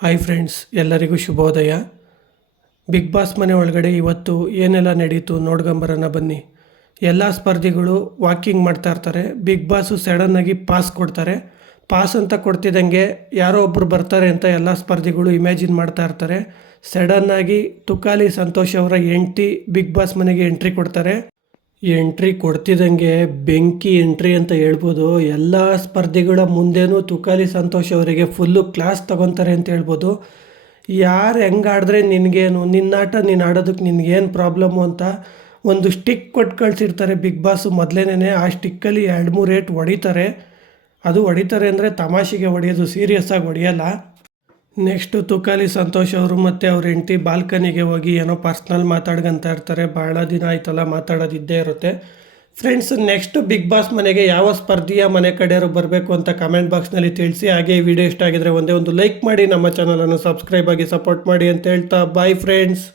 Hi friends, ಎಲ್ಲರಿಗೂ ಶುಭೋದಯ. Big boss ಮನೆ ಒಳಗಡೆ ಇವತ್ತು ಏನೆಲ್ಲ ನಡೀತು ನೋಡ್ಕೊಂಬರೋಣ ಬನ್ನಿ. ಎಲ್ಲ ಸ್ಪರ್ಧಿಗಳು ವಾಕಿಂಗ್ ಮಾಡ್ತಾ ಇರ್ತಾರೆ. ಬಿಗ್ ಬಾಸು ಸಡನ್ನಾಗಿ ಪಾಸ್ ಕೊಡ್ತಾರೆ. ಪಾಸ್ ಅಂತ ಕೊಡ್ತಿದ್ದಂಗೆ ಯಾರೋ ಒಬ್ಬರು ಬರ್ತಾರೆ ಅಂತ ಎಲ್ಲ ಸ್ಪರ್ಧಿಗಳು ಇಮ್ಯಾಜಿನ್ ಮಾಡ್ತಾ ಇರ್ತಾರೆ. ಸಡನ್ನಾಗಿ ತುಕಾಲಿ ಸಂತೋಷ್ ಅವರ ಹೆಂಡ್ತಿ ಬಿಗ್ ಬಾಸ್ ಮನೆಗೆ ಎಂಟ್ರಿ ಕೊಡ್ತಾರೆ. ಎಂಟ್ರಿ ಕೊಡ್ತಿದ್ದಂಗೆ ಬೆಂಕಿ ಎಂಟ್ರಿ ಅಂತ ಹೇಳ್ಬೋದು. ಎಲ್ಲ ಸ್ಪರ್ಧಿಗಳ ಮುಂದೆನೂ ತುಕಾಲಿ ಸಂತೋಷ್ ಅವರಿಗೆ ಫುಲ್ಲು ಕ್ಲಾಸ್ ತಗೊತಾರೆ ಅಂತ ಹೇಳ್ಬೋದು. ಯಾರು ಹೆಂಗೆ ಆಡಿದ್ರೆ ನಿನಗೇನು, ನಿನ್ನಾಟ ನೀನು ಆಡೋದಕ್ಕೆ ನಿನಗೇನು ಪ್ರಾಬ್ಲಮ್ಮು ಅಂತ ಒಂದು ಸ್ಟಿಕ್ ಕೊಟ್ಟು ಕಳಿಸಿರ್ತಾರೆ ಬಿಗ್ ಬಾಸು ಮೊದಲೇನೆ. ಆ ಸ್ಟಿಕ್ಕಲ್ಲಿ 2-3 ಏಟು ಹೊಡಿತಾರೆ. ಅದು ಹೊಡಿತಾರೆ ಅಂದರೆ ತಮಾಷೆಗೆ ಹೊಡೆಯೋದು, ಸೀರಿಯಸ್ಸಾಗಿ ಹೊಡೆಯಲ್ಲ. ನೆಕ್ಸ್ಟು ತುಕಾಲಿ ಸಂತೋಷ್ ಅವರು ಮತ್ತು ಅವ್ರ ಹೆಂಡ್ತಿ ಬಾಲ್ಕನಿಗೆ ಹೋಗಿ ಏನೋ ಪರ್ಸ್ನಲ್ ಮಾತಾಡ್ಕೊಂತ ಇರ್ತಾರೆ. ಭಾಳ ದಿನ ಆಯ್ತಲ್ಲ, ಮಾತಾಡೋದಿದ್ದೇ ಇರುತ್ತೆ. ಫ್ರೆಂಡ್ಸ್, ನೆಕ್ಸ್ಟು ಬಿಗ್ ಬಾಸ್ ಮನೆಗೆ ಯಾವ ಸ್ಪರ್ಧಿಯ ಮನೆ ಕಡೆಯವರು ಬರಬೇಕು ಅಂತ ಕಮೆಂಟ್ ಬಾಕ್ಸ್ನಲ್ಲಿ ತಿಳಿಸಿ. ಹಾಗೆ ಈ ವಿಡಿಯೋ ಇಷ್ಟ ಆಗಿದ್ರೆ ಒಂದೇ ಒಂದು ಲೈಕ್ ಮಾಡಿ, ನಮ್ಮ ಚಾನಲನ್ನು ಸಬ್ಸ್ಕ್ರೈಬ್ ಆಗಿ ಸಪೋರ್ಟ್ ಮಾಡಿ ಅಂತ ಹೇಳ್ತಾ ಬಾಯ್ ಫ್ರೆಂಡ್ಸ್.